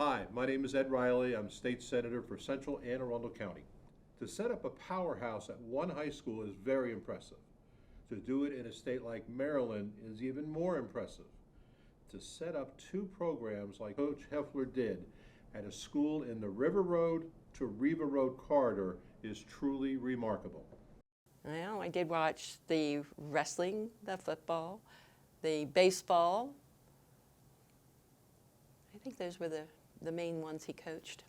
Hi, my name is Ed Riley. I'm State Senator for Central Anne Arundel County. To set up a powerhouse at one high school is very impressive. To do it in a state like Maryland is even more impressive. To set up two programs like Coach Heffler did at a school in the River Road to Riva Road corridor is truly remarkable. Well, I did watch the wrestling, the football, the baseball. I think those were the main ones he coached.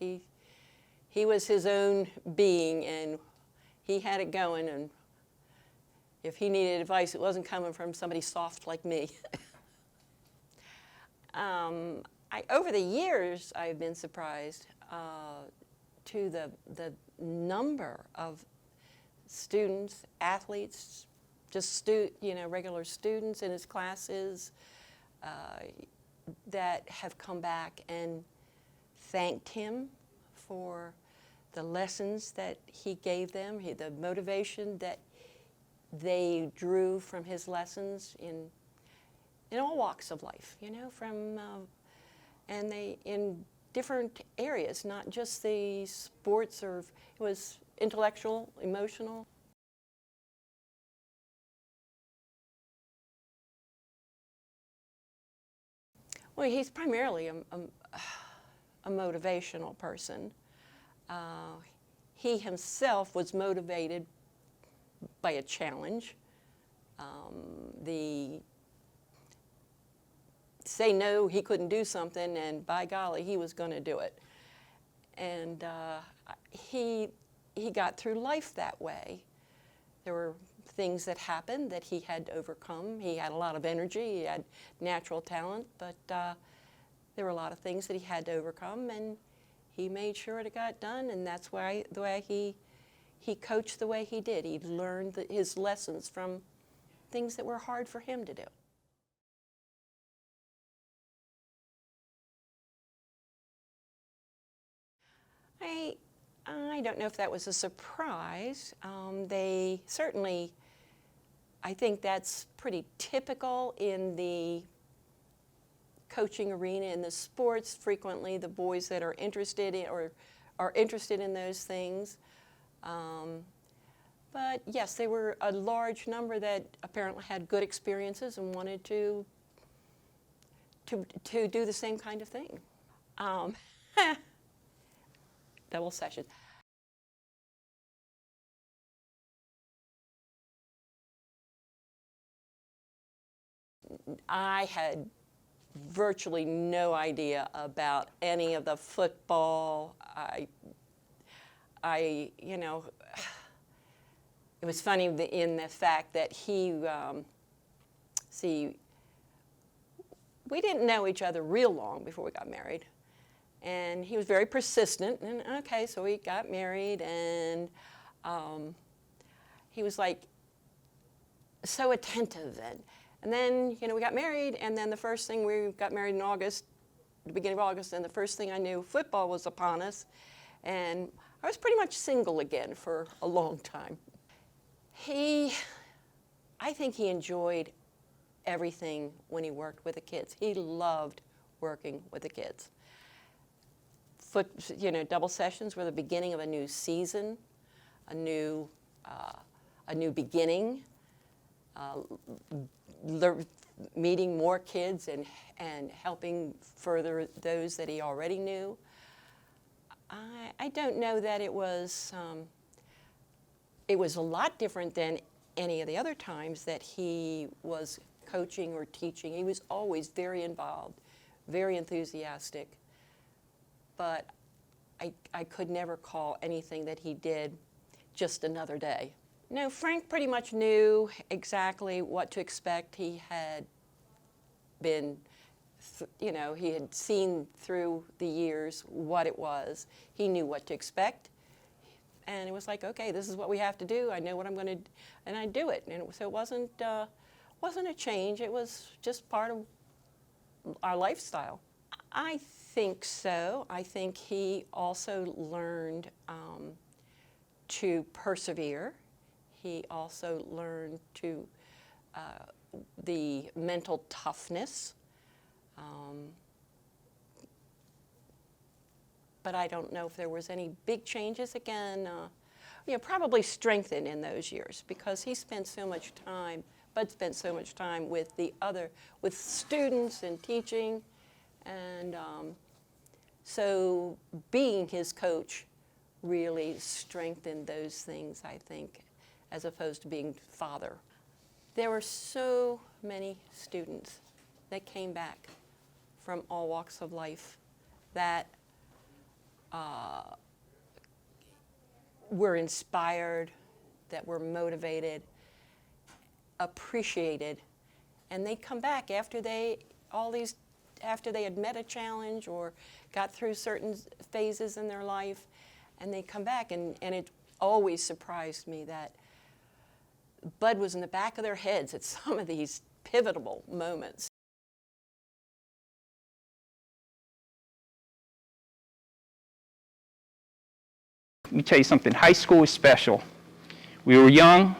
He was his own being, and he had it going, and if he needed advice, it wasn't coming from somebody soft like me. Over the years, I've been surprised to the number of students, athletes, just regular students in his classes that have come back and thanked him for the lessons that he gave them, the motivation that they drew from his lessons in all walks of life, and they in different areas, not just the sports, or it was intellectual, emotional. Well, he's primarily a motivational person. He himself was motivated by a challenge. Say no, he couldn't do something, and by golly, he was going to do it. And he got through life that way. There were things that happened that he had to overcome. He had a lot of energy, he had natural talent, but there were a lot of things that he had to overcome, and he made sure it got done, and that's why the way he coached the way he did. He learned his lessons from things that were hard for him to do. I don't know if that was a surprise. They certainly, I think that's pretty typical in the coaching arena, in the sports. Frequently, the boys that are interested in or are interested in those things. But yes, they were a large number that apparently had good experiences and wanted to do the same kind of thing. Double session. I had virtually no idea about any of the football. It was funny in the fact that we didn't know each other real long before we got married. And he was very persistent, and okay, so we got married, and he was like so attentive, and then we got married, and then we got married in August, the beginning of August, and the first thing I knew, football was upon us, and I was pretty much single again for a long time. I think he enjoyed everything when he worked with the kids. He loved working with the kids. Double sessions were the beginning of a new season, a new beginning, meeting more kids and helping further those that he already knew. I don't know that it was a lot different than any of the other times that he was coaching or teaching. He was always very involved, very enthusiastic. But I could never call anything that he did just another day. No, Frank pretty much knew exactly what to expect. He had been, he had seen through the years what it was. He knew what to expect. And it was like, okay, this is what we have to do. I know what I'm going to, and I do it. And so it wasn't a change. It was just part of our lifestyle. I think so. I think he also learned to persevere. He also learned to the mental toughness. But I don't know if there was any big changes. Again, probably strengthened in those years because he spent so much time, Bud spent so much time with with students and teaching. And so being his coach really strengthened those things, I think, as opposed to being father. There were so many students that came back from all walks of life that were inspired, that were motivated, appreciated, and they'd come back after they had met a challenge or got through certain phases in their life, and they'd come back, and it always surprised me that Bud was in the back of their heads at some of these pivotal moments. Let me tell you something. High school was special. We were young,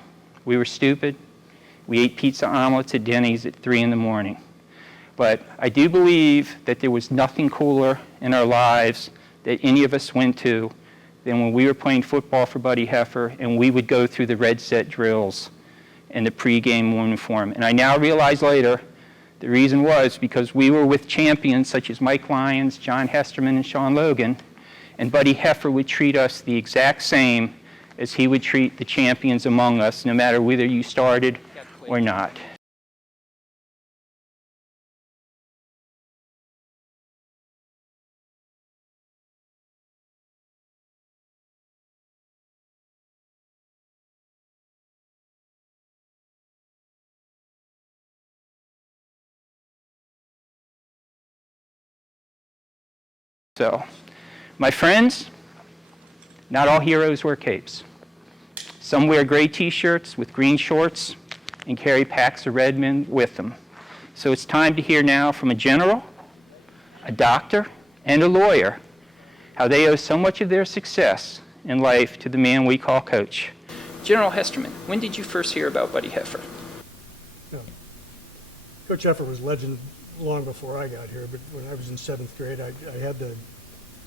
we were stupid, we ate pizza omelets at Denny's at 3 in the morning. But I do believe that there was nothing cooler in our lives that any of us went to than when we were playing football for Buddy Heffer and we would go through the red set drills and the pregame uniform. And I now realize later the reason was because we were with champions such as Mike Lyons, John Hesterman, and Sean Logan, and Buddy Heffer would treat us the exact same as he would treat the champions among us, no matter whether you started or not. So, my friends, not all heroes wear capes. Some wear gray t-shirts with green shorts and carry packs of red men with them. So it's time to hear now from a general, a doctor, and a lawyer how they owe so much of their success in life to the man we call Coach. General Hesterman, when did you first hear about Buddy Heffer? Coach Heffer was legend long before I got here, but when I was in 7th grade, I had the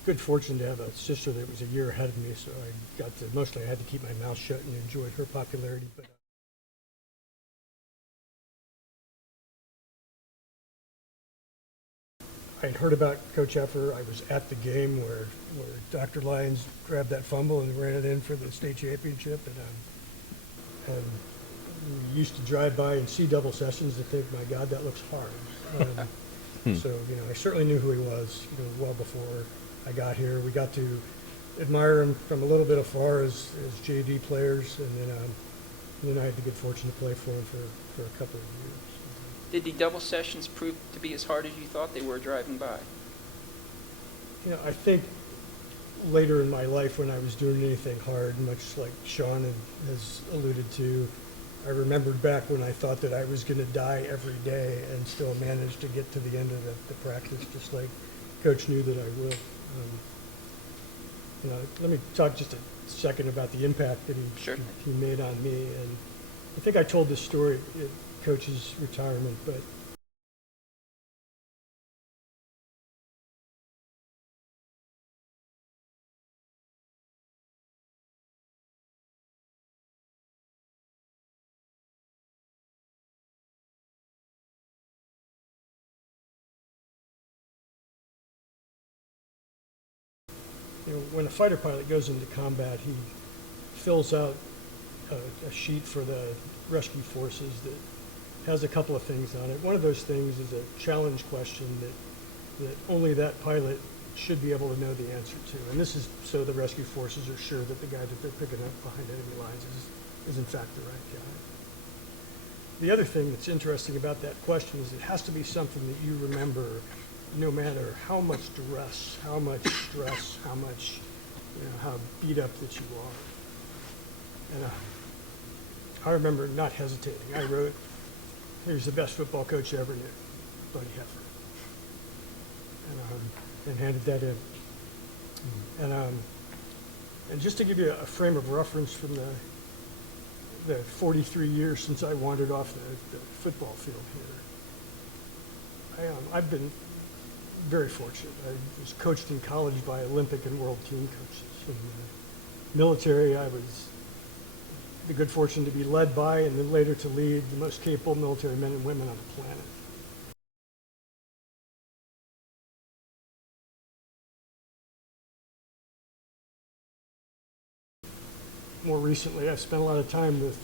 good fortune to have a sister that was a year ahead of me, so mostly I had to keep my mouth shut and enjoyed her popularity. But I had heard about Coach Heffer. I was at the game where Dr. Lyons grabbed that fumble and ran it in for the state championship, and we used to drive by and see double sessions and think, my God, that looks hard. So, I certainly knew who he was, well before I got here. We got to admire him from a little bit afar as JV players, and then I had the good fortune to play for him for a couple of years. Did the double sessions prove to be as hard as you thought they were driving by? I think later in my life when I was doing anything hard, much like Sean has alluded to, I remembered back when I thought that I was going to die every day and still managed to get to the end of the practice, just like Coach knew that I would. Let me talk just a second about the impact that he made on me. And I think I told this story at Coach's retirement, but when a fighter pilot goes into combat, he fills out a sheet for the rescue forces that has a couple of things on it. One of those things is a challenge question that only that pilot should be able to know the answer to. And this is so the rescue forces are sure that the guy that they're picking up behind enemy lines is in fact the right guy. The other thing that's interesting about that question is it has to be something that you remember no matter how much duress, how much stress, how much, how beat up that you are. And I remember not hesitating. I wrote, "Here's the best football coach I ever knew, Buddy Heffer," and handed that in. And just to give you a frame of reference from the 43 years since I wandered off the football field here. I've been very fortunate. I was coached in college by Olympic and world team coaches. In the military, I was the good fortune to be led by and then later to lead the most capable military men and women on the planet. More recently, I've spent a lot of time with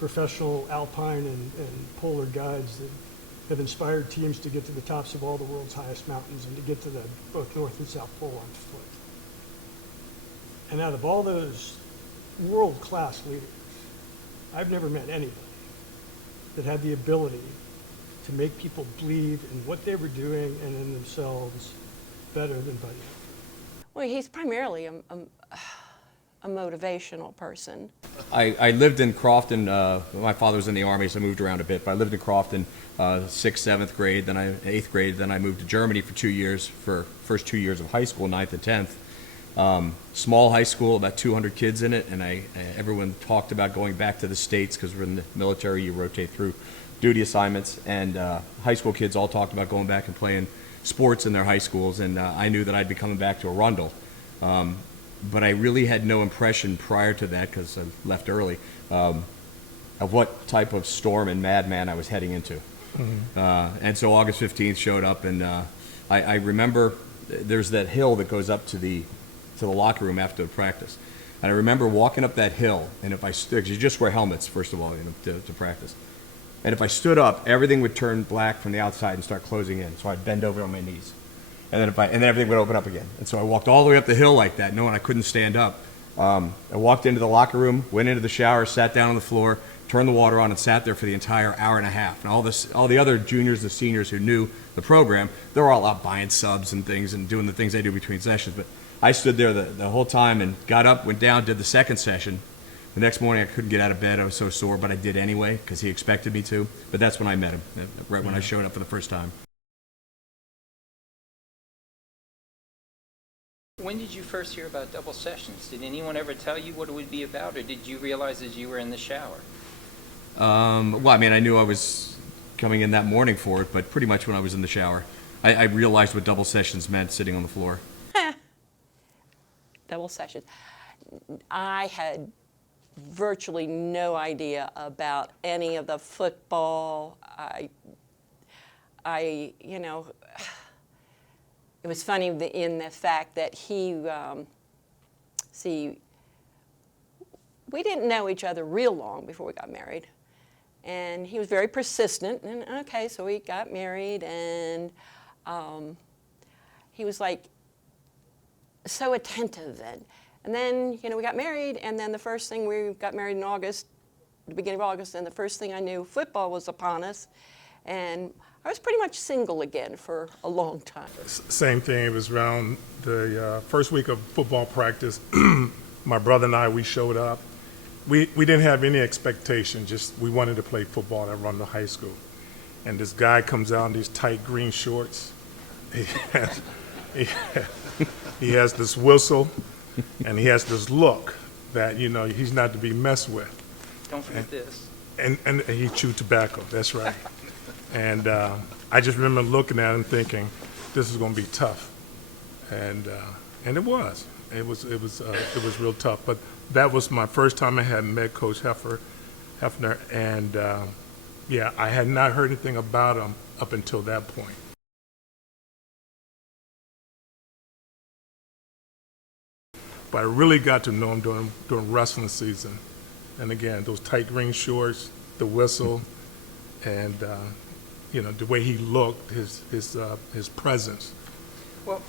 professional alpine and polar guides that have inspired teams to get to the tops of all the world's highest mountains and to get to the both North and South Pole on foot. And out of all those world-class leaders, I've never met anybody that had the ability to make people believe in what they were doing and in themselves better than Buddy. Well, he's primarily a motivational person. I lived in Crofton. My father was in the Army, so I moved around a bit. But I lived in Crofton 6th, 7th grade, then 8th grade. Then I moved to Germany for 2 years, for first 2 years of high school, 9th and 10th. Small high school, about 200 kids in it, and everyone talked about going back to the States because we're in the military, you rotate through duty assignments, and high school kids all talked about going back and playing sports in their high schools, and I knew that I'd be coming back to Arundel. But I really had no impression prior to that, because I left early, of what type of storm and madman I was heading into. And so August 15th showed up, and I remember there's that hill that goes up to the locker room after the practice. And I remember walking up that hill, and if I stood, you just wear helmets, first of all, to practice. And if I stood up, everything would turn black from the outside and start closing in. So I'd bend over on my knees. And then everything would open up again. And so I walked all the way up the hill like that, knowing I couldn't stand up. I walked into the locker room, went into the shower, sat down on the floor, turned the water on, and sat there for the entire hour and a half. And all the other juniors, the seniors who knew the program, they were all out buying subs and things and doing the things they do between sessions. But I stood there the whole time and got up, went down, did the second session. The next morning I couldn't get out of bed. I was so sore, but I did anyway because he expected me to. But that's when I met him, right when I showed up for the first time. When did you first hear about double sessions? Did anyone ever tell you what it would be about, or did you realize as you were in the shower? Well, I mean, I knew I was coming in that morning for it, but pretty much when I was in the shower, I realized what double sessions meant sitting on the floor. Double sessions. I had virtually no idea about any of the football. You know, it was funny in the fact that he, we didn't know each other real long before we got married. And he was very persistent, and okay, so we got married, and he was like so attentive, and then, you know, we got married, and then the first thing, we got married in August, the beginning of August, and the first thing I knew, football was upon us, and I was pretty much single again for a long time. Same thing. It was around the first week of football practice. My brother and I, we showed up. We didn't have any expectation, just we wanted to play football at Reandeau High School. And this guy comes out in these tight green shorts. He has this whistle, and he has this look that, you know, he's not to be messed with. Don't forget this. And he chewed tobacco, that's right. And I just remember looking at him thinking, this is going to be tough. And it was. It was real tough. But that was my first time I had met Coach Hefner, and yeah, I had not heard anything about him up until that point. But I really got to know him during wrestling season. And again, those tight green shorts, the whistle, and you know, the way he looked, his presence. Well,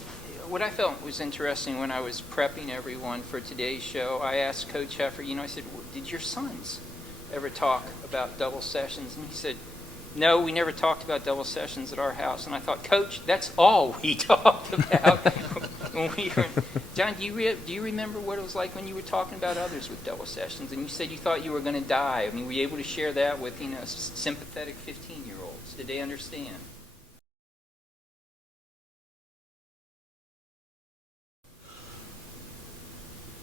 what I felt was interesting when I was prepping everyone for today's show, I asked Coach Heffer, you know, I said, did your sons ever talk about double sessions? And he said, no, we never talked about double sessions at our house. And I thought, Coach, that's all we talked about when we were. John, do you remember what it was like when you were talking about others with double sessions? And you said you thought you were going to die. I mean, were you able to share that with, you know, sympathetic 15-year-olds? Did they understand?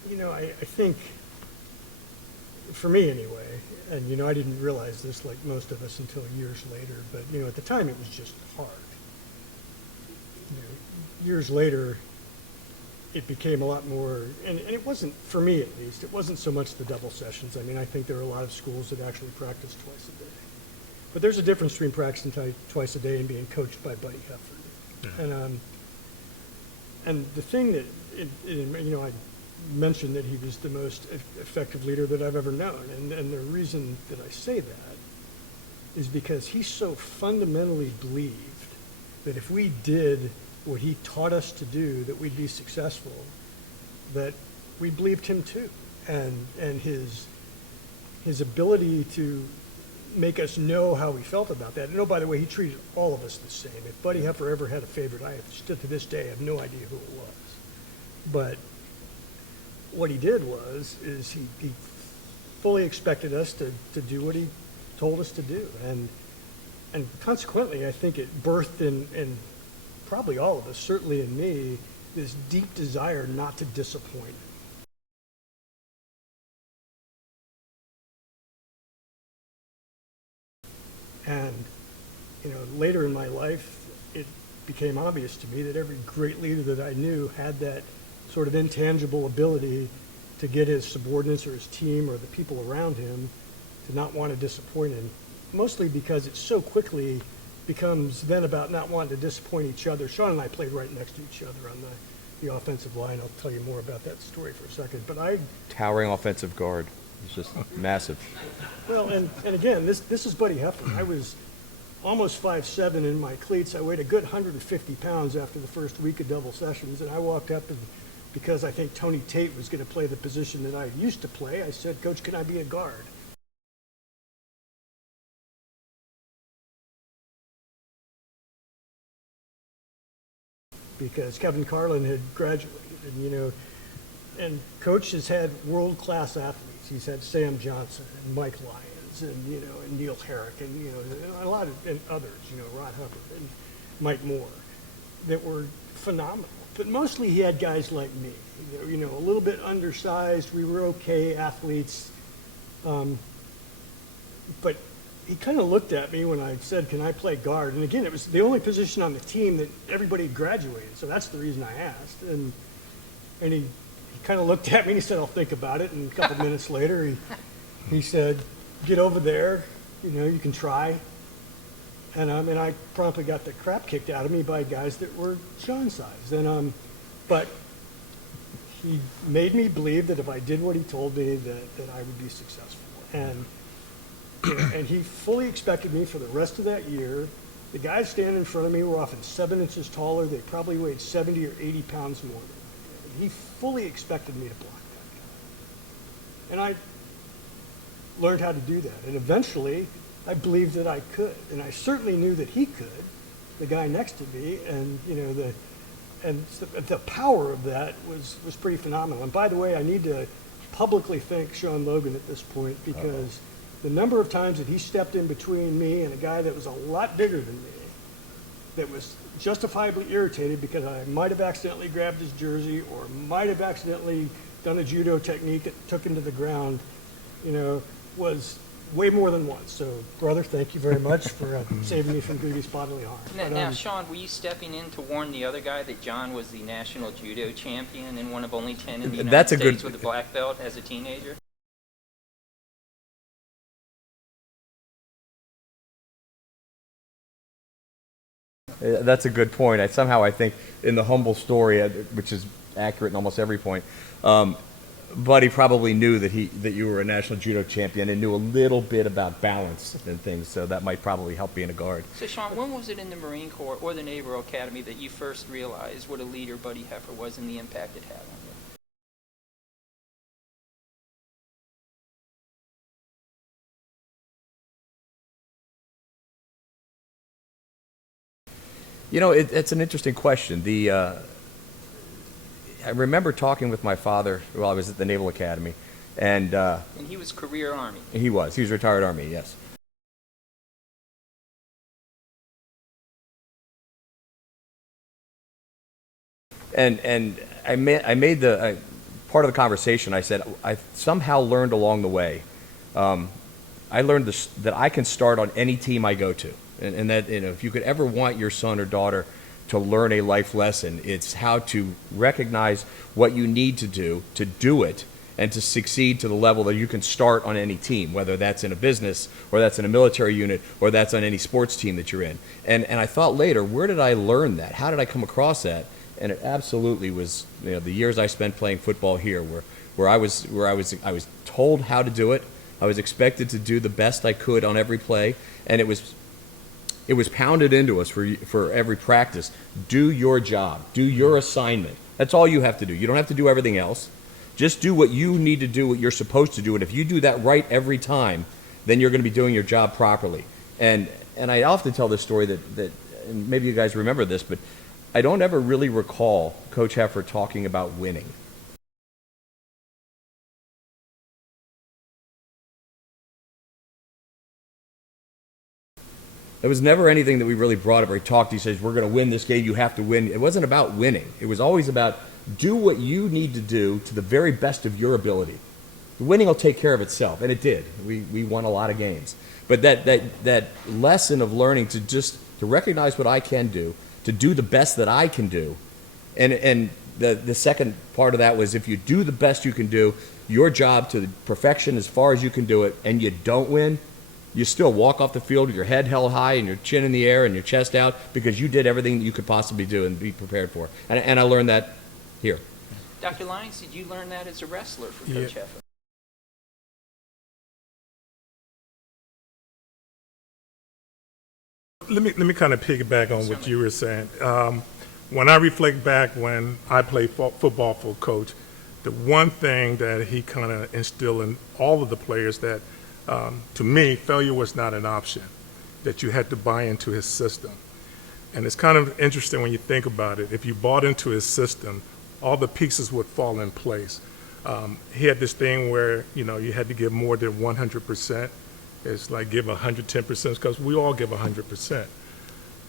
You know, I think for me anyway, and I didn't realize this like most of us until years later, but at the time it was just hard. Years later, it became a lot more, and it wasn't, for me at least, it wasn't so much the double sessions. I mean, I think there are a lot of schools that actually practice twice a day. But there's a difference between practicing twice a day and being coached by Buddy Heffern. Yeah. And the thing that, I mentioned that he was the most effective leader that I've ever known. And the reason that I say that is because he so fundamentally believed that if we did what he taught us to do, that we'd be successful, that we believed him too. And his ability to make us know how he felt about that. And by the way, he treated all of us the same. If Buddy Heffer ever had a favorite, I still to this day have no idea who it was. But what he did is he fully expected us to do what he told us to do. And consequently, I think it birthed in probably all of us, certainly in me, this deep desire not to disappoint. And, later in my life, it became obvious to me that every great leader that I knew had that sort of intangible ability to get his subordinates or his team or the people around him to not want to disappoint him, mostly because it so quickly becomes then about not wanting to disappoint each other. Sean and I played right next to each other on the offensive line. I'll tell you more about that story for a second. But Towering offensive guard. It's just massive. Well, and again, this is Buddy Heffern. I was almost 5'7" in my cleats. I weighed a good 150 pounds after the first week of double sessions, and I walked up, and because I think Tony Tate was going to play the position that I used to play, I said, "Coach, can I be a guard?" Because Kevin Carlin had graduated, and Coach has had world-class athletes. He's had Sam Johnson and Mike Lyons and Neil Herrick and a lot of and others, Rod Hubbard and Mike Moore, that were phenomenal. But mostly he had guys like me, a little bit undersized. We were okay athletes, but he kind of looked at me when I said, "Can I play guard?" And again, it was the only position on the team that everybody graduated, so that's the reason I asked. And he kind of looked at me and he said, "I'll think about it." And a couple minutes later, he said, "Get over there, you can try." And I promptly got the crap kicked out of me by guys that were Sean's size. And but he made me believe that if I did what he told me, that I would be successful. And he fully expected me for the rest of that year. The guys standing in front of me were often 7 inches taller. They probably weighed 70 or 80 pounds more than I did. And he fully expected me to block that guy. And I learned how to do that. And eventually, I believed that I could. And I certainly knew that he could, the guy next to me. And, the power of that was pretty phenomenal. And by the way, I need to publicly thank Sean Logan at this point, because the number of times that he stepped in between me and a guy that was a lot bigger than me, that was justifiably irritated because I might have accidentally grabbed his jersey or might have accidentally done a judo technique that took him to the ground, was way more than once. So, brother, thank you very much for saving me from grievous bodily harm. Now, Sean, were you stepping in to warn the other guy that John was the national judo champion and one of only 10 in the United States with a black belt as a teenager? That's a good point. I think in the humble story, which is accurate in almost every point, Buddy probably knew that you were a national judo champion and knew a little bit about balance and things, so that might probably help being a guard. So, Sean, when was it in the Marine Corps or the Naval Academy that you first realized what a leader Buddy Heffer was and the impact it had on you? It's an interesting question. I remember talking with my father while I was at the Naval Academy, and he was career Army. He was retired Army, yes. And I made the part of the conversation. I said I somehow learned along the way I learned this, that I can start on any team I go to. And that, if you could ever want your son or daughter to learn a life lesson, it's how to recognize what you need to do it, and to succeed to the level that you can start on any team, whether that's in a business or that's in a military unit or that's on any sports team that you're in. And I thought later, where did I learn that? How did I come across that? And it absolutely was, the years I spent playing football here, where I was told how to do it. I was expected to do the best I could on every play, and it was pounded into us for every practice. Do your job. Do your assignment. That's all you have to do. You don't have to do everything else. Just do what you need to do, what you're supposed to do, and if you do that right every time, then you're going to be doing your job properly. And I often tell this story that and maybe you guys remember this, but I don't ever really recall Coach Heffer talking about winning. There was never anything that we really brought up or he talked. He says, we're going to win this game. You have to win. It wasn't about winning. It was always about do what you need to do to the very best of your ability. The winning will take care of itself, and it did. We won a lot of games. But that lesson of learning to recognize what I can do, to do the best that I can do, and the second part of that was if you do the best you can do, your job to perfection as far as you can do it, and you don't win, you still walk off the field with your head held high and your chin in the air and your chest out because you did everything that you could possibly do and be prepared for. And I learned that here. Dr. Lyons, did you learn that as a wrestler from Coach Heffer? Let me kind of piggyback on what you were saying. When I reflect back when I played football for Coach, the one thing that he kind of instilled in all of the players that, to me, failure was not an option, that you had to buy into his system. And it's kind of interesting when you think about it. If you bought into his system, all the pieces would fall in place. He had this thing where, you had to give more than 100%. It's like give 110% because we all give 100%.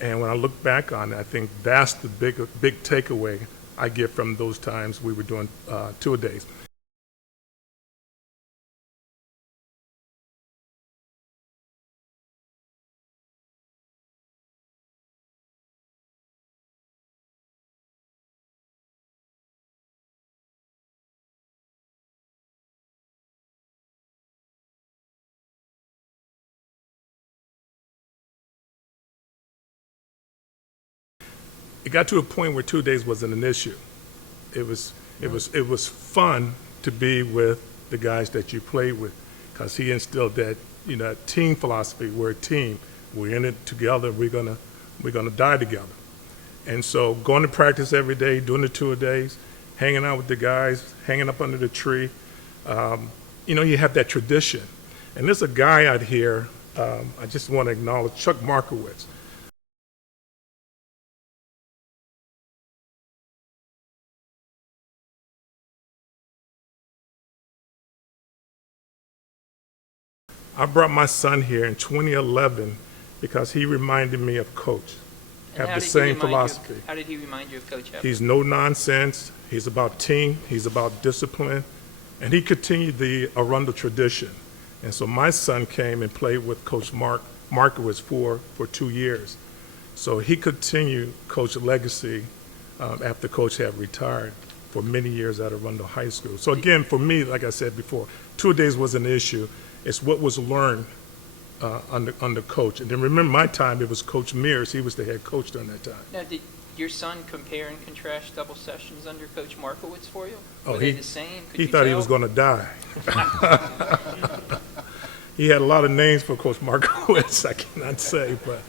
And when I look back on it, I think that's the big takeaway I get from those times we were doing two-a-days. It got to a point where 2 days wasn't an issue. It was fun to be with the guys that you played with, because he instilled that team philosophy. We're a team. We're in it together. We're gonna die together. And so going to practice every day, doing the 2 days, hanging out with the guys, hanging up under the tree. You have that tradition. And there's a guy out here. I just want to acknowledge Chuck Markowitz. I brought my son here in 2011 because he reminded me of Coach. Have the same philosophy. How did he remind you of Coach Heffer? He's no nonsense. He's about team. He's about discipline. And he continued the Arundel tradition. And so my son came and played with Coach Markowitz for 2 years. So he continued Coach's legacy after Coach had retired for many years at Arundel High School. So again, for me, like I said before, 2 days was an issue. It's what was learned under Coach. And then remember my time, it was Coach Mears. He was the head coach during that time. Now, did your son compare and contrast double sessions under Coach Markowitz for you? Oh, Were they the same? He thought he was going to die. He had a lot of names for Coach Markowitz, I cannot say, but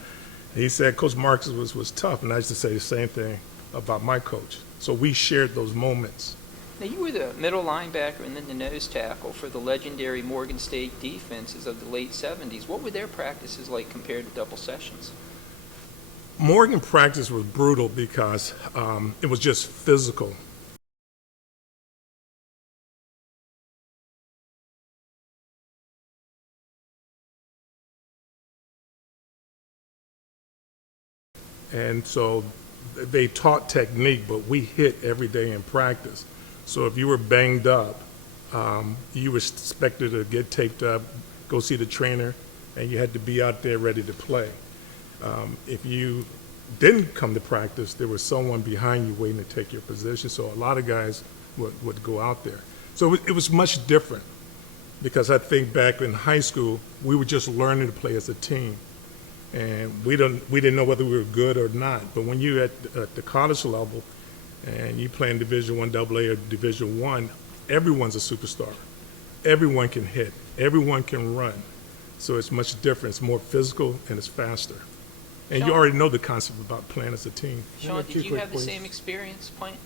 he said Coach Markowitz was tough, and I used to say the same thing about my coach. So we shared those moments. Now, you were the middle linebacker and then the nose tackle for the legendary Morgan State defenses of the late 70s. What were their practices like compared to double sessions? Morgan practice was brutal because it was just physical. And so they taught technique, but we hit every day in practice. So if you were banged up, You were expected to get taped up, go see the trainer, and you had to be out there ready to play. If you didn't come to practice, there was someone behind you waiting to take your position, so a lot of guys would go out there. So it was much different, because I think back in high school, we were just learning to play as a team. And we didn't know whether we were good or not. But when you're at the college level and you play in Division I AA or Division I, everyone's a superstar. Everyone can hit. Everyone can run. So it's much different. It's more physical and it's faster. And you Sean- already know the concept about playing as a team. Sean, two did you quick have the points. same experience playing?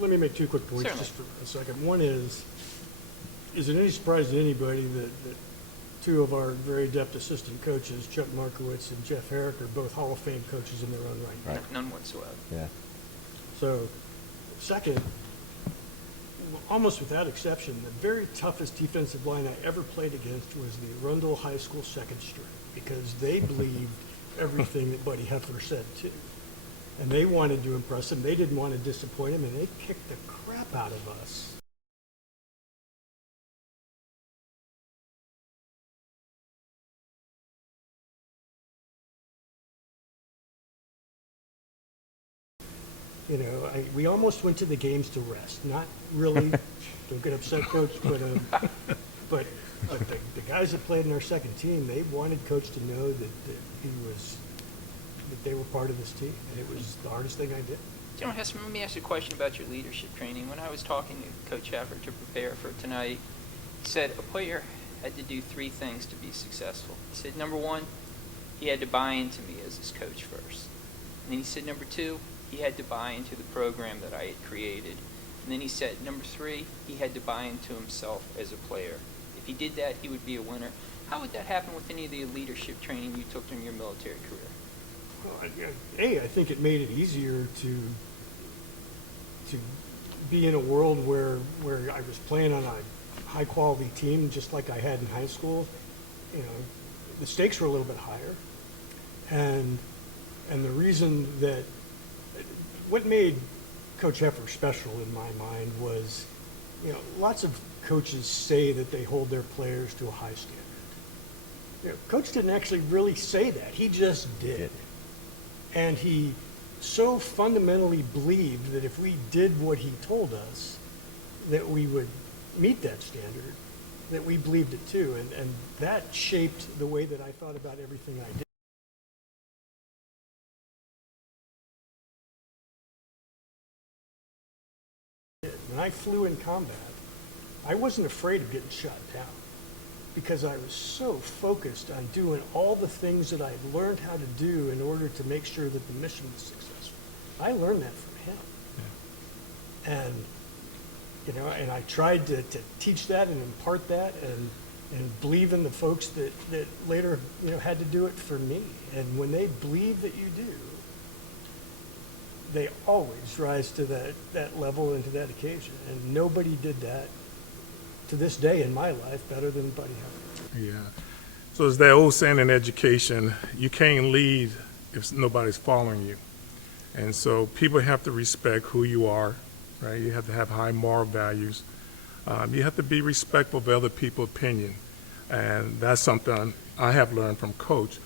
Let me make two quick points Certainly. just for a second. One is it any surprise to anybody that two of our very adept assistant coaches, Chuck Markowitz and Jeff Herrick, are both Hall of Fame coaches in their own right? None whatsoever. Yeah. So, second, almost without exception, the very toughest defensive line I ever played against was the Reandeau High School second string, because they believed everything that Buddy Hefner said too. And they wanted to impress him. They didn't want to disappoint him, and they kicked the crap out of us. You know, we almost went to the games to rest. Not really. Don't get upset, Coach. But the guys that played in our second team, they wanted Coach to know that they were part of this team, and it was the hardest thing I did. General Hessman, let me ask you a question about your leadership training. When I was talking to Coach Heffer to prepare for tonight, he said a player had to do three things to be successful. He said, number one, he had to buy into me as his coach first. And then he said, number two, he had to buy into the program that I had created. And then he said, number three, he had to buy into himself as a player. If he did that, he would be a winner. How would that happen with any of the leadership training you took in your military career? Well, I think it made it easier to be in a world where I was playing on a high quality team, just like I had in high school. You know, the stakes were a little bit higher, and the reason that what made Coach Heffer special in my mind was, you know, lots of coaches say that they hold their players to a high standard. You know, Coach didn't actually really say that. He just did. And he so fundamentally believed that if we did what he told us, that we would meet that standard, that we believed it too. And that shaped the way that I thought about everything I did. When I flew in combat, I wasn't afraid of getting shot down, because I was so focused on doing all the things that I had learned how to do in order to make sure that the mission was successful. I learned that from him. Yeah. And, you know, and I tried to teach that and impart that and believe in the folks that later, you know, had to do it for me. And when they believe that you do, they always rise to that level and to that occasion. And nobody did that to this day in my life better than Buddy Hefner. Yeah. So it's that old saying in education, you can't lead if nobody's following you. And so people have to respect who you are, right? You have to have high moral values. You have to be respectful of other people's opinion. And that's something I have learned from Coach.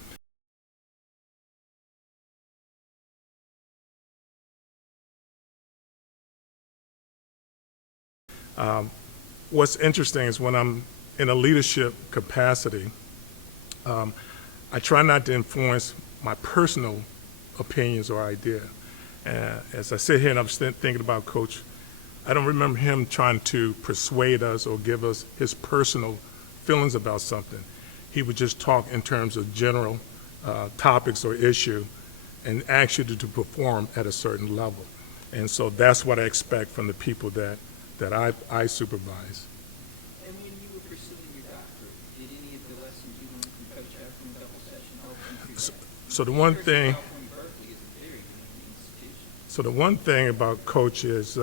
What's interesting is when I'm in a leadership capacity, I try not to influence my personal opinions or idea. As I sit here and I'm thinking about Coach, I don't remember him trying to persuade us or give us his personal feelings about something. He would just talk in terms of general topics or issue and ask you to perform at a certain level. And so that's what I expect from the people that I supervise. And when you were pursuing your doctorate, did any of the lessons you learned from Coach Heffer in double session help you through that? So the one thing, Berkeley is a very unique institution. so the one thing about Coach is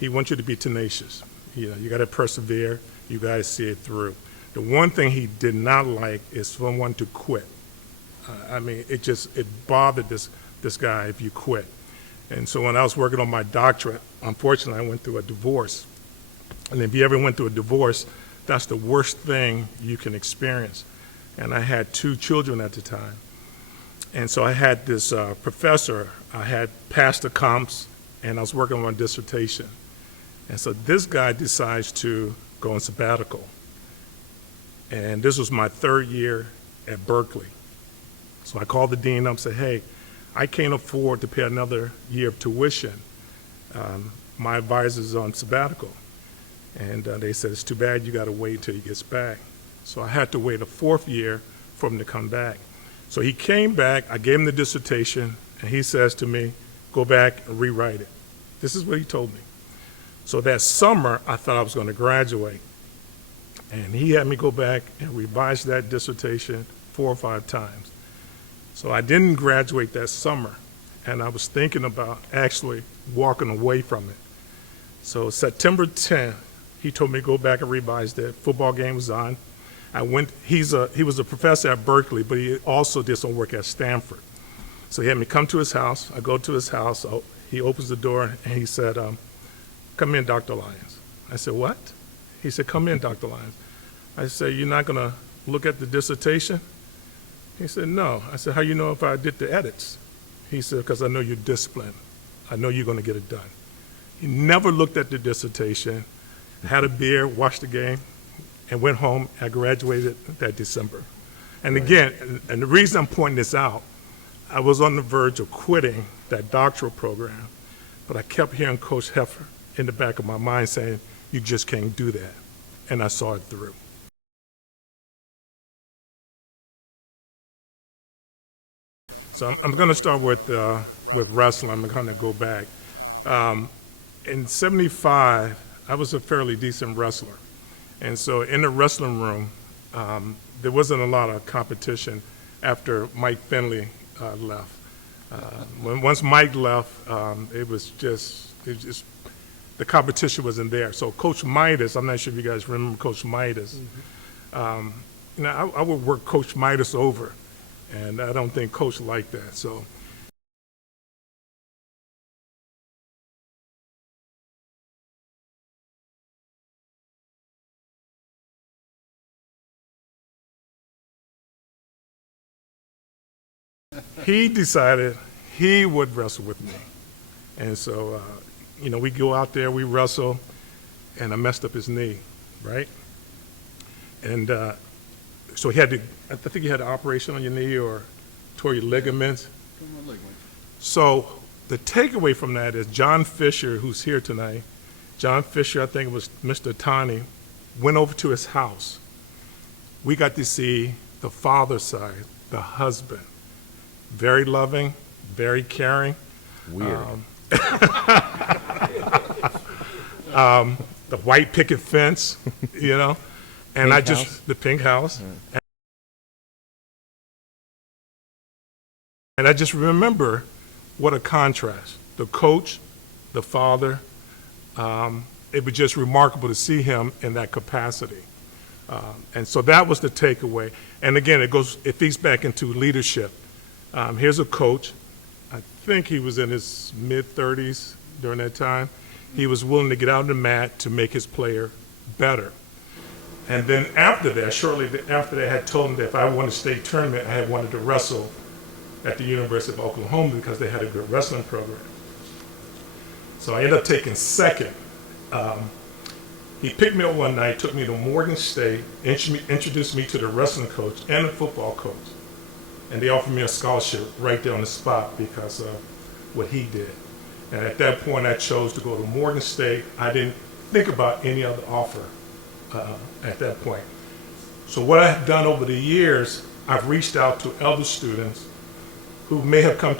he wants you to be tenacious. You know, you got to persevere. You got to see it through. The one thing he did not like is someone to quit. I mean, it bothered this guy if you quit. And so when I was working on my doctorate, unfortunately, I went through a divorce. And if you ever went through a divorce, that's the worst thing you can experience. And I had 2 children at the time. And so I had this professor, I had passed the comps, and I was working on my dissertation. And so this guy decides to go on sabbatical. And this was my 3rd year at Berkeley. So I called the dean up and said, hey, I can't afford to pay another year of tuition. My advisor's on sabbatical. And they said, it's too bad, you gotta wait until he gets back. So I had to wait a 4th year for him to come back. So he came back, I gave him the dissertation, and he says to me, go back and rewrite it. This is what he told me. So that summer, I thought I was gonna graduate. And he had me go back and revise that dissertation 4 or 5 times. So I didn't graduate that summer, and I was thinking about actually walking away from it. So September 10th, he told me to go back and revise that. Football game was on. I went, he was a professor at Berkeley, but he also did some work at Stanford. So he had me come to his house. I go to his house. He opens the door, and he said, come in, Dr. Lyons. I said, what? He said, come in, Dr. Lyons. I said, you're not going to look at the dissertation? He said, no. I said, how you know if I did the edits? He said, because I know you're disciplined. I know you're going to get it done. He never looked at the dissertation, had a beer, watched the game, and went home. I graduated that December. And again, and the reason I'm pointing this out, I was on the verge of quitting that doctoral program, but I kept hearing Coach Heffer in the back of my mind saying, you just can't do that. And I saw it through. So I'm going to start with wrestling. I'm going to go back. In '75, I was a fairly decent wrestler. And so in the wrestling room, there wasn't a lot of competition after Mike Finley left. Once Mike left, it was just, the competition wasn't there. So Coach Midas, I'm not sure if you guys remember Coach Midas. Mm-hmm. I would work Coach Midas over, and I don't think Coach liked that. So. He decided he would wrestle with me. And so, we go out there, we wrestle, and I messed up his knee, right? And so he had to, I think you had an operation on your knee or tore your ligaments. So the takeaway from that is John Fisher, who's here tonight, John Fisher, I think it was Mr. Tani, went over to his house. We got to see the father side, the husband. Very loving, very caring. Weird. The white picket fence, and Pink house. The pink house. Yeah. And I just remember what a contrast. The coach, the father, it was just remarkable to see him in that capacity. And so that was the takeaway. And again, it feeds back into leadership. Here's a coach. I think he was in his mid-30s during that time. He was willing to get out on the mat to make his player better. And then after that, shortly after that, I had told him that if I won a state tournament, I had wanted to wrestle at the University of Oklahoma because they had a good wrestling program. So I ended up taking second. He picked me up one night, took me to Morgan State, introduced me to the wrestling coach and the football coach. And they offered me a scholarship right there on the spot because of what he did. And at that point, I chose to go to Morgan State. I didn't think about any other offer at that point. So what I've done over the years, I've reached out to other students who may have come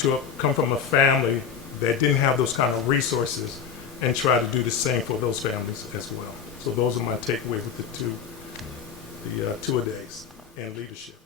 from a family that didn't have those kind of resources and try to do the same for those families as well. So those are my takeaways with the two-a-days and leadership.